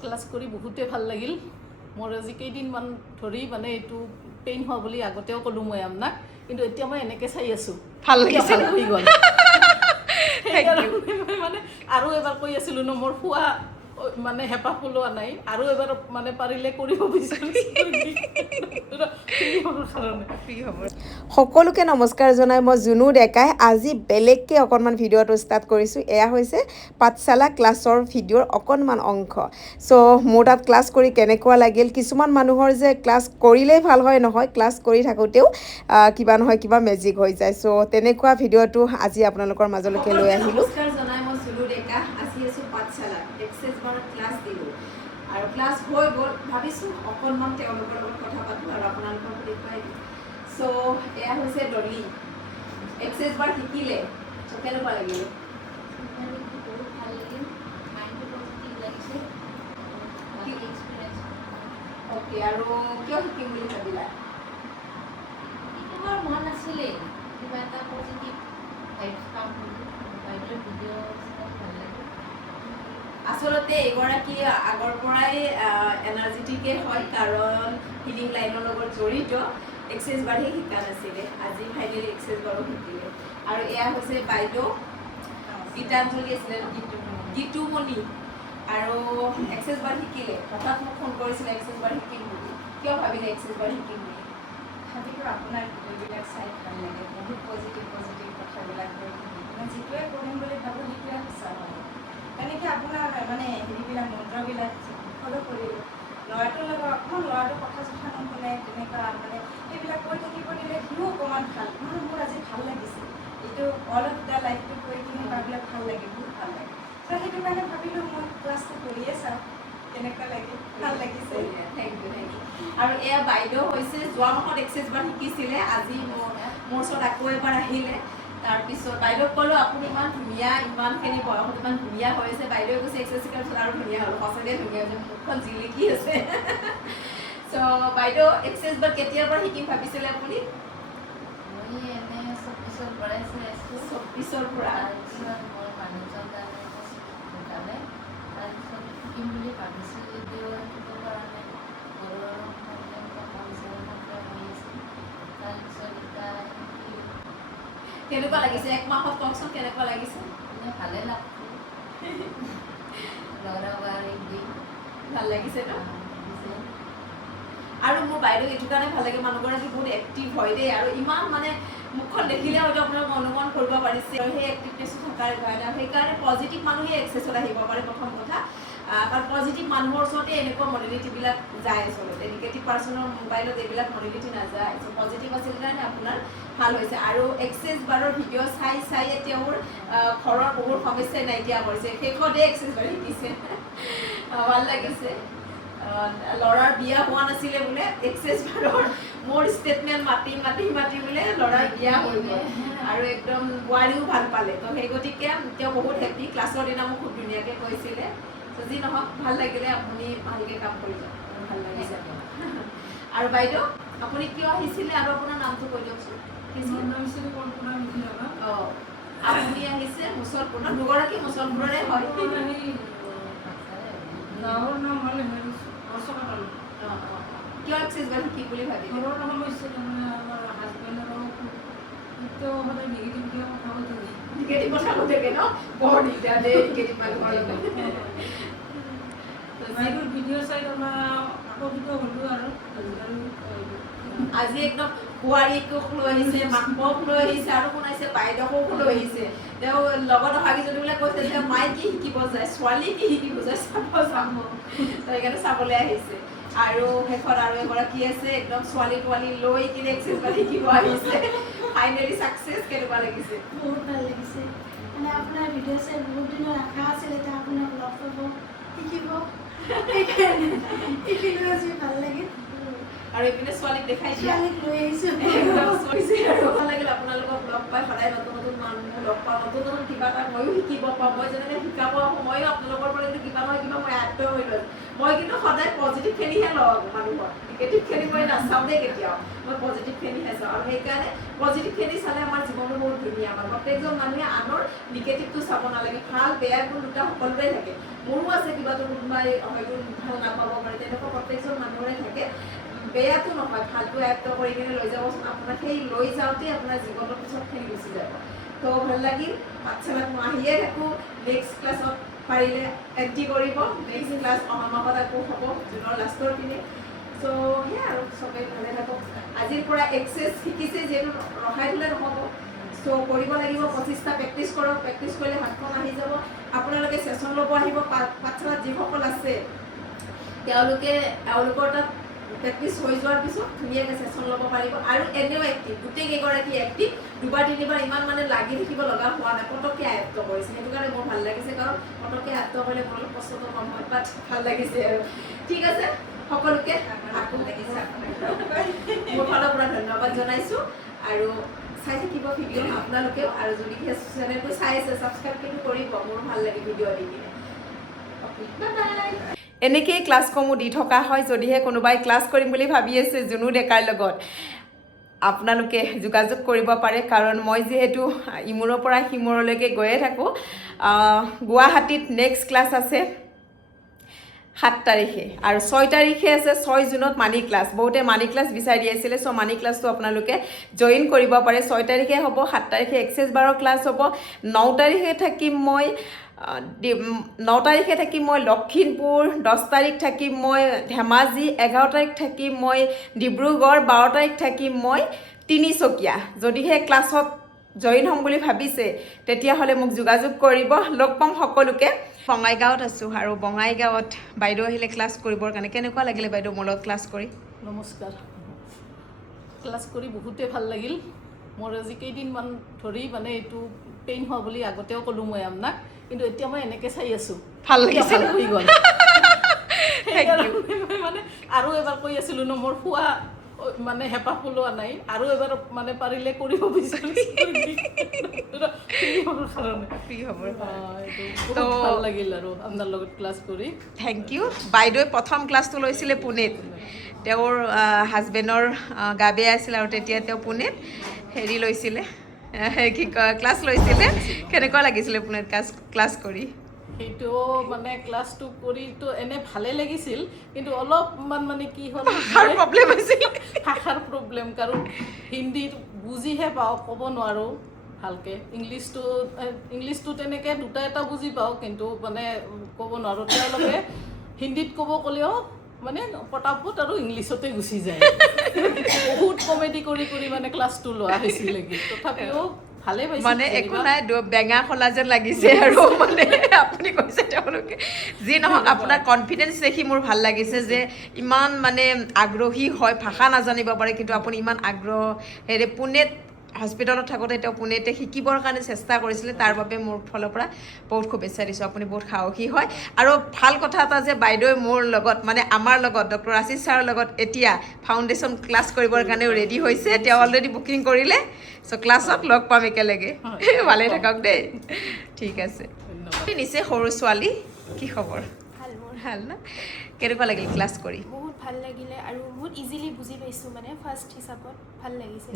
Class কৰি বহুতে ভাল লাগিল মোৰ আজি কেইদিনমান ধৰি মানে এইটো পেইন হোৱা বুলি আগতেও ক'লোঁ মই আপোনাক কিন্তু এতিয়া মই এনেকৈ চাই আছোঁ ভাল লাগিছে হৈ গ'ল মানে আৰু এবাৰ কৈ আছিলোঁ ন মোৰ খোৱা মানে হেঁপাহ পলোৱা নাই আৰু এবাৰ মানে পাৰিলে কৰিব সকলোকে নমস্কাৰ জনাই মই জুনু ডেকাই আজি বেলেগকৈ অকণমান ভিডিঅ'টো ষ্টাৰ্ট কৰিছোঁ এয়া হৈছে পাঠশালা ক্লাছৰ ভিডিঅ'ৰ অকণমান অংশ চ' মোৰ তাত ক্লাছ কৰি কেনেকুৱা লাগিল কিছুমান মানুহৰ যে ক্লাছ কৰিলেই ভাল হয় নহয় ক্লাছ কৰি থাকোঁতেও কিবা নহয় কিবা মেজিক হৈ যায় চ' তেনেকুৱা ভিডিঅ'টো আজি আপোনালোকৰ মাজলৈকে লৈ আহিলোঁ জনাই মই জুনু ডেকা আজি আছোঁ পাঠশালাত এক্সেছ বাৰত ক্লাছ দিলোঁ আৰু ক্লাছ হৈ গ'ল ভাবিছোঁ অকণমান তেওঁলোকৰ লগত কথা পাতোঁ আৰু আপোনালোকক দেখুৱাই দিওঁ চ' এয়া হৈছে ডলি এক্সেছ বাৰ শিকিলে চ' কেনেকুৱা লাগিলে বহুত ভাল লাগিল মাইণ্ডটো পজিটিভ লাগিছে অ'কে আৰু কিয় শিকিম বুলি ভাবিলা তোমাৰ মন আছিলে কিবা এটা পজিটিভ ভাইবছ পাম বুলি বাইদেউৰ ভিডিঅ' ভাল লাগে আচলতে এগৰাকী আগৰ পৰাই এনাৰ্জেটিকে হয় কাৰণ হিলিং লাইনৰ লগত জড়িত এক্সেছ বাৰহে শিকা নাছিলে আজি ফাইনেলি এক্সেছ বাৰো শিকিলে আৰু এয়া হৈছে বাইদেউ গীতাঞ্জলি আছিলে গীতুমণি আৰু এক্সেছ বাৰ শিকিলে হঠাৎ মোক ফোন কৰিছিলে এক্সেছ বাৰ শিকিম বুলি কিয় ভাবিলে এক্সেছ বাৰ শিকিম বুলি ভাবিলোঁ আপোনাৰ ভিডিঅ'বিলাক চাই ভাল লাগে বহুত পজিটিভ কথাবিলাক কৈ মই যিটোৱে কৰিম বুলি ভাবোঁ সেইটোৱে সঁচা হয় তেনেকৈ আপোনাৰ মানে হেৰিবিলাক মন্ত্ৰবিলাক ফ'ল' কৰিলোঁ ল'ৰাটোৰ লগত অকণমান ল'ৰাটোৰ কথা চথা নুশুনে তেনেকুৱা মানে সেইবিলাক কৈ থাকিব দিলে সিও অকণমান ভাল মানে মোৰ আজি ভাল লাগিছে এইটো অল অফ দ্য লাইফটো কৈ কিনে ভাবিলে ভাল লাগে বহুত ভাল লাগে ত' সেইটো কাৰণে ভাবিলোঁ মই ক্লাছটো কৰিয়ে চাওঁ কেনেকুৱা লাগে ভাল লাগিছে থেংক ইউ আৰু এয়া বাইদেউ হৈছে যোৱা মাহত এক্সেছ বাৰ শিকিছিলে আজি মোৰ ওচৰত আকৌ এবাৰ আহিলে তাৰপিছত বাইদেউক ক'লোঁ আপুনি ইমান ধুনীয়া ইমানখিনি বয়সত ইমান ধুনীয়া হৈ আছে বাইদেৱে কৈছে এক্সেছ শিকাৰ পিছত আৰু ধুনীয়া হ'ল সঁচাকৈ ধুনীয়া হৈছে মুখখন জিলিকি আছে চ' বাইদেউ এক্সেছ বাৰ কেতিয়াৰ পৰা শিকিম ভাবিছিলে আপুনি মই এনে 24ৰ পৰাই চাই আছোঁ 24ৰ পৰা তাৰপিছত মোৰ মানুহজন ঢুকালে তাৰপিছত শিকিম বুলি ভাবিছোঁ যদিও শিকিব পৰা নাই ঘৰৰ প্ৰব্লেম টকা পইচাৰ প্ৰব্লেম হৈ আছে তাৰপিছত এতিয়া কেনেকুৱা লাগিছে এক মাহত কওকচোন কেনেকুৱা লাগিছে মানে ভালে লাগছে ল'ৰা বাৰী দি ভাল লাগিছে ন আৰু মোৰ বাইদেউ এইটো কাৰণে ভাল লাগে মানুহগৰাকী বহুত এক্টিভ হয় দেই আৰু ইমান মানে মুখখন দেখিলে হয়তো আপোনালোকে অনুমান কৰিব পাৰিছে সেই এক্টিভনেছটো থকাৰ কাৰণে সেইকাৰণে পজিটিভ মানুহে এক্সেছত আহিব পাৰে প্ৰথম কথা কাৰণ পজিটিভ মানুহৰ ওচৰতে এনেকুৱা মডেলিটিবিলাক যায় আচলতে নিগেটিভ পাৰ্চনৰ মোবাইলত এইবিলাক মডেলিটি নাযায় চ' পজিটিভ আছিল কাৰণে আপোনাৰ ভাল হৈছে আৰু এক্সেছ বাৰৰ ভিডিঅ' চাই তেওঁৰ ঘৰৰ বহুত সমস্যাই নাইকিয়া কৰিছে শেষতে এক্সেছ বাৰ শিকিছে ভাল লাগিছে ল'ৰাৰ বিয়া হোৱা নাছিলে বোলে এক্সেছ বাৰৰ মোৰ ষ্টেটমেণ্ট মাতি বোলে ল'ৰাৰ বিয়া হৈ গ'ল আৰু একদম বোৱাৰীও ভাল পালে তো সেই গতিকে তেওঁ বহুত হেপী ক্লাছৰ দিনা মোক খুব ধুনীয়াকৈ কৈছিলে তো যি নহওক ভাল লাগিলে আপুনি ভালকৈ কাম কৰি যাওক ভাল লাগিছে আৰু বাইদেউ আপুনি কিয় আহিছিলে আৰু আপোনাৰ নামটো কৈ দিয়কচোন অঁ আপুনি আহিছে মুছলপুৰ দুগৰাকী মুছলপুৰৰে হয় কিয় এক্সেছ বাৰ শিকিম বুলি ভাবিলে নিগেটিভ কথা কৈ থাকে ন বৰ দিগদাৰ দেই নিগেটিভ মানুহৰ লগত আজি একদম বোৱাৰীকক লৈ আহিছে মাকক লৈ আহিছে আৰু শুনাইছে বাইদেউকো লৈ আহিছে তেওঁ লগত অহা কেইজনীবিলাক কৈছে যে মায়ে কি শিকিব যায় ছোৱালী কি শিকিব যায় চাব যাম সেইকাৰণে চাবলৈ আহিছে আৰু শেষত আৰু এগৰাকী আছে একদম ছোৱালী তোৱালী লৈ কিনে এক্সেছ বাৰ শিকিব আহিছে ফাইনেলি ছাকচেছ কেনেকুৱা লাগিছে বহুত ভাল লাগিছে মানে আপোনাৰ ভিডিঅ' চাই বহুত দিনৰ আশা আছিল এতিয়া আপোনাক লগ পাব শিকিব শিকিলোঁ আজি ভাল লাগিল আৰু এইপিনে ছোৱালীক দেখাই দিয়া ছোৱালীক লৈ আহিছোঁ আৰু ভাল লাগিল আপোনালোকক লগ পাই সদায় নতুন নতুন মানুহ লগ পাওঁ নতুন নতুন কিবা এটা ময়ো শিকিব পাওঁ মই যেনেকৈ শিকাব সময়ো আপোনালোকৰ পৰা কিন্তু কিবা নহয় কিবা মই আয়ত্ব হৈ লওঁ মই কিন্তু সদায় পজিটিভখিনিহে লওঁ মানুহৰ নিগেটিভখিনি মই নাচাওঁ দেই কেতিয়াও মই পজিটিভখিনিহে চাওঁ আৰু সেইকাৰণে পজিটিভখিনি চালে আমাৰ জীৱনটো বহুত ধুনীয়া হয় প্ৰত্যেকজন মানুহে আনৰ নিগেটিভটো চাব নালাগে ভাল বেয়া গুণ দুটা সকলোৰে থাকে মোৰো আছে কিবাটো কোনোবা কোনোবাই হয়তো ভাল নাপাব পাৰে, তেনেকুৱা প্ৰত্যেকজন মানুহৰে থাকে। বেয়াটো নহয়, ভালটো আয়ত্ব কৰি কিনে লৈ যাবচোন। আপোনাৰ সেই লৈ যাওঁতে আপোনাৰ জীৱনৰ পিছত খেলি গুচি যাব। তো ভাল লাগিল, পাঠশালাত মই আহিয়ে থাকোঁ। নেক্সট ক্লাছত পাৰিলে এণ্ট্ৰি কৰিব। নেক্সট ক্লাছ অহা মাহত আকৌ হ'ব, জুনৰ লাষ্টৰ পিনে। চ' সেয়া আৰু চবেই ভালে থাকক। আজিৰ পৰা এক্সেছ শিকিছে যিহেতু ৰখাই থ'লে নহ'ব। চ' কৰিব লাগিব, 25টা প্ৰেক্টিছ কৰক। প্ৰেক্টিছ কৰিলে হাতখন আহি যাব। আপোনালোকে ছেশ্যন ল'ব আহিব। পাঠশালাত যিসকল আছে তেওঁলোকৰ তাত প্ৰেক্টিছ হৈ যোৱাৰ পিছত ধুনীয়াকৈ ছেশ্যন ল'ব পাৰিব। আৰু এনেও এক্টিভ, গোটেইকেইগৰাকী এক্টিভ। 2-3বাৰ ইমান মানে লাগি থাকিব লগা হোৱা নাই, পটককৈ আয়ত্ব কৰিছে। সেইটো কাৰণে মোৰ ভাল লাগিছে, কাৰণ পটককৈ আয়ত্ব কৰিলে মোৰ অলপ কষ্টটো কম হয়। বাট ভাল লাগিছে আৰু ঠিক আছে। সকলোকে মোৰ ফালৰ পৰা ধন্যবাদ জনাইছোঁ। আৰু চাই থাকিব ভিডিঅ' আপোনালোকেও। আৰু যদি চেনেলটো চাই আছে ছাবস্ক্ৰাইব কিন্তু কৰিব, মোৰ ভাল লাগে ভিডিঅ' দি কিনে। Bye bye. এনেকেই ক্লাছসমূহ দি থকা হয়। যদিহে কোনোবাই ক্লাছ কৰিম বুলি ভাবি আছে জুনু ডেকাৰ লগত, আপোনালোকে যোগাযোগ কৰিব পাৰে। কাৰণ মই যিহেতু ইমূৰৰ পৰা সিমূৰলৈকে গৈয়ে থাকোঁ। গুৱাহাটীত নেক্সট ক্লাছ আছে 7 তাৰিখে, আৰু 6 তাৰিখে আছে 6 জুনত মানি ক্লাছ। বহুতে মানি ক্লাছ বিচাৰি আছিলে, চ' মানি ক্লাছটো আপোনালোকে জইন কৰিব পাৰে। 6 তাৰিখে হ'ব, 7 তাৰিখে এক্সেছ বাৰৰ ক্লাছ হ'ব। 9 তাৰিখে থাকিম মই 9 তাৰিখে থাকিম মই লখিমপুৰ, 10 তাৰিখ থাকিম মই ধেমাজি, 11 তাৰিখ থাকিম মই ডিব্ৰুগড়, 12 তাৰিখ থাকিম মই তিনিচুকীয়া। যদিহে ক্লাছত জইন হ'ম বুলি ভাবিছে তেতিয়াহ'লে মোক যোগাযোগ কৰিব। লগ পাম সকলোকে। বঙাইগাঁৱত আছোঁ, আৰু বঙাইগাঁৱত বাইদেউ আহিলে ক্লাছ কৰিবৰ কাৰণে। কেনেকুৱা লাগিলে বাইদেউ মোৰ লগত ক্লাছ কৰি? নমস্কাৰ। ক্লাছ কৰি বহুতেই ভাল লাগিল। মোৰ আজি কেইদিনমান ধৰি মানে এইটো পেইন হোৱা বুলি আগতেও ক'লোঁ মই আপোনাক, কিন্তু এতিয়া মই এনেকৈ চাই আছোঁ, ভাল লাগিছে, ভাল হৈ গ'ল। সেইকাৰণে মই মানে আৰু এবাৰ কৈ আছিলোঁ ন, মোৰ খোৱা মানে হেঁপাহ পলোৱা নাই। আৰু এবাৰ মানে পাৰিলে কৰিব বিচাৰিছোঁ এইটো ভাল লাগিল আৰু আপোনাৰ লগত ক্লাছ কৰি। Thank you. বাইদেৱে প্ৰথম ক্লাছটো লৈছিলে পুনেত। তেওঁৰ হাজবেণ্ডৰ গা বেয়া আছিল, আৰু তেতিয়া তেওঁ পুনেত হেৰি লৈছিলে, কি কয় ক্লাছ লৈছিলে। কেনেকুৱা লাগিছিলে পুনেত ক্লাছ কৰি? সেইটো মানে ক্লাছটো কৰিতো এনে ভালে লাগিছিল, কিন্তু অলপমান মানে কি হ'ল, ভাষাৰ প্ৰব্লেম আছিল। ভাষাৰ প্ৰব্লেম, কাৰণ হিন্দীত বুজিহে পাওঁ, ক'ব নোৱাৰোঁ ভালকৈ। ইংলিছটো তেনেকৈ দুটা এটা বুজি পাওঁ, কিন্তু মানে ক'ব নোৱাৰোঁ। তেওঁলোকে হিন্দীত ক'ব ক'লেও মানে পটাপট আৰু ইংলিছতে গুচি যায়। বহুত কমেডি কৰি কৰি মানে ক্লাছটো লোৱা হৈছিলে, তথাপিও ভালে পাইছে। মানে একো নাই, বেঙা খোলা যেন লাগিছে। আৰু মানে আপুনি কৈছে তেওঁলোকে যি নহওক, আপোনাৰ কনফিডেঞ্চ দেখি মোৰ ভাল লাগিছে যে ইমান মানে আগ্ৰহী হয়। ভাষা নাজানিব পাৰে, কিন্তু আপুনি ইমান আগ্ৰহেৰে পুনেত হস্পিটেলত থাকোঁতে তেওঁ পুনেতে শিকিবৰ কাৰণে চেষ্টা কৰিছিলে। তাৰ বাবে মোৰ ফালৰ পৰা বহুত শুভেচ্ছা দিছোঁ। আপুনি বহুত সাহসী হয়। আৰু ভাল কথা এটা যে বাইদেৱে মোৰ লগত, মানে আমাৰ লগত, ডক্টৰ আশিষ ছাৰৰ লগত এতিয়া ফাউণ্ডেশ্যন ক্লাছ কৰিবৰ কাৰণেও ৰেডি হৈছে। তেওঁ অলৰেডি বুকিং কৰিলে। চ' ক্লাছত লগ পাম একেলগে। ভালে থাকক দেই। ঠিক আছে। নিচে সৰু ছোৱালী, কি খবৰ? ভাল, মোৰ ভাল ন? কেনেকুৱা লাগিল ক্লাছ কৰি? বহুত ভাল লাগিলে, আৰু বহুত ইজিলি বুজি পাইছোঁ। মানে ফাৰ্ষ্ট হিচাপত ভাল লাগিছে।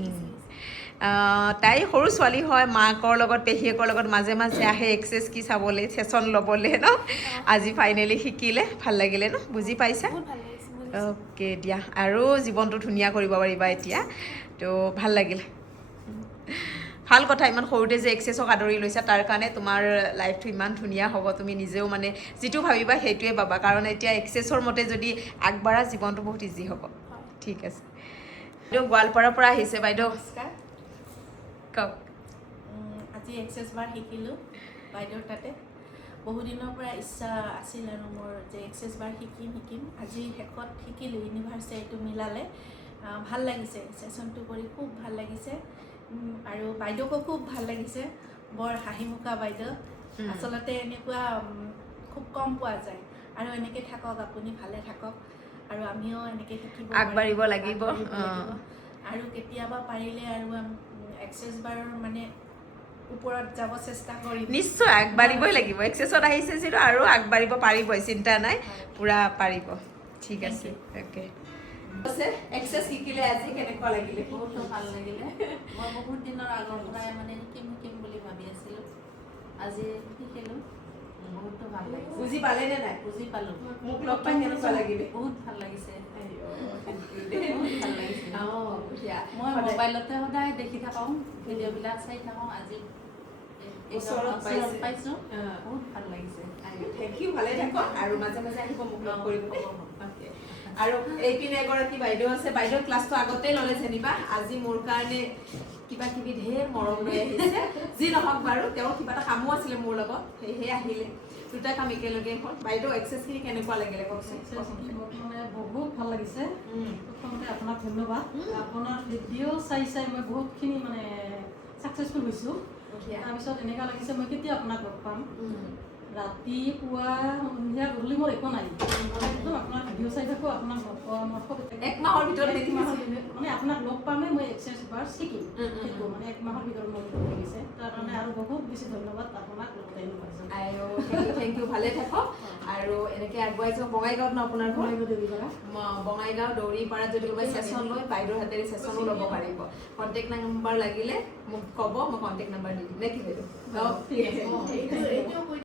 তাই সৰু ছোৱালী হয়, মাকৰ লগত পেহীয়েকৰ লগত মাজে মাজে আহে এক্সেছ কি চাবলৈ, ছেশ্যন ল'বলৈ ন। আজি ফাইনেলি শিকিলে, ভাল লাগিলে ন? বুজি পাইছা? বহুত ভাল লাগিছে। অ'কে দিয়া, আৰু জীৱনটো ধুনীয়া কৰিব পাৰিবা এতিয়া। তো ভাল লাগিলে। ভাল কথা, ইমান সৰুতে যে এক্সেছক আদৰি লৈছা, তাৰ কাৰণে তোমাৰ লাইফটো ইমান ধুনীয়া হ'ব। তুমি নিজেও মানে যিটো ভাবিবা সেইটোৱে পাবা, কাৰণ এতিয়া এক্সেছৰ মতে যদি আগবাঢ়া, জীৱনটো বহুত ইজি হ'ব। ঠিক আছে। বাইদেউ গোৱালপাৰাৰ পৰা আহিছে। বাইদেউ নমস্কাৰ। কওক। আজি এক্সেছ বাৰ শিকিলোঁ বাইদেউৰ তাতে। বহুদিনৰ পৰা ইচ্ছা আছিল আৰু মোৰ যে এক্সেছ বাৰ শিকিম। আজি শেষত শিকিলোঁ, ইউনিভাৰ্চিটিটো মিলালে। ভাল লাগিছে, ছেশ্যনটো কৰি খুব ভাল লাগিছে। আৰু বাইদেউকো খুব ভাল লাগিছে, বৰ হাঁহিমুখা বাইদেউ। আচলতে এনেকুৱা খুব কম পোৱা যায়। আৰু এনেকৈ থাকক, আপুনি ভালে থাকক, আৰু আমিও এনেকৈ শিকিব আগবাঢ়িব লাগিব। আৰু কেতিয়াবা পাৰিলে আৰু এক্সেছ বাৰৰ মানে ওপৰত যাব চেষ্টা কৰিম। নিশ্চয় আগবাঢ়িবই লাগিব। এক্সেছত আহিছে যিটো আৰু আগবাঢ়িব পাৰিবই, চিন্তা নাই, পূৰা পাৰিব। ঠিক আছে, অ'কে। এক্সেছ শিকিলে আজি কেনেকুৱা লাগিলে? বহুতো ভাল লাগিলে। মই বহুত দিনৰ আগৰ পৰাই মানে শিকিম বুলি ভাবি আছিলোঁ। আজি শিকিলোঁ। বহুতো ভাল লাগিছে বুজি পালে নে নাই বুজি পালোঁ মোক লগ পাই কেনেকুৱা লাগিলে বহুত ভাল লাগিছে মই মই মোবাইলতে সদায় দেখি থাকোঁ ভিডিঅ'বিলাক চাই থাকোঁ আজি ওচৰত পাইছোঁ বহুত ভাল লাগিছে থেংক ইউ ভালে থাকক আৰু মাজে মাজে আহিব মোক লগ কৰিব আৰু এইপিনে এগৰাকী বাইদেউ আছে বাইদেউৰ ক্লাছটো আগতেই ল'লে যেনিবা আজি মোৰ কাৰণে কিবা কিবি ঢেৰ মৰম লৈ আহিছে যি নহওক বাৰু তেওঁৰ কিবা এটা কামো আছিলে মোৰ লগত সেয়েহে আহিলে দুটা কাম একেলগে হ'ল বাইদেউ এক্সেছখিনি কেনেকুৱা লাগিলে কওকচোন মানে বহুত ভাল লাগিছে প্ৰথমতে আপোনাক ধন্যবাদ আপোনাৰ ভিডিঅ' চাই চাই মই বহুতখিনি মানে ছাকচেছফুল হৈছোঁ তাৰপিছত এনেকুৱা লাগিছে মই কেতিয়া আপোনাক লগ পাম ৰাতিপুৱা সন্ধিয়া গধূলি মোৰ একো নাই একদম আপোনাৰ ভিডিঅ' চাই থাকোঁ আপোনাক লগ পৰামৰ্শ এক মাহৰ ভিতৰত মানে আপোনাক লগ পামে মই এক্সাৰচাইজ বাৰ শিকিম সেইটো মানে এক মাহৰ ভিতৰত মোৰ লাগিছে তাৰ কাৰণে আৰু বহুত বেছি ধন্যবাদ আপোনাক লগতে থেংক ইউ ভালে থাকক আৰু এনেকৈ আগুৱাই যাওক বঙাইগাঁৱত ন আপোনাৰ ঘৰ বঙাইগাঁও দৌৰিপাৰাত যদি কোনোবাই ছেশ্যন লয় বাইদেউৰ হাতেৰে ছেশ্যনো ল'ব পাৰিব কণ্টেক্ট নাম্বাৰ লাগিলে মোক ক'ব মই কণ্টেক্ট নাম্বাৰ দি দিম নে কি বাইদেউ ঠিক আছে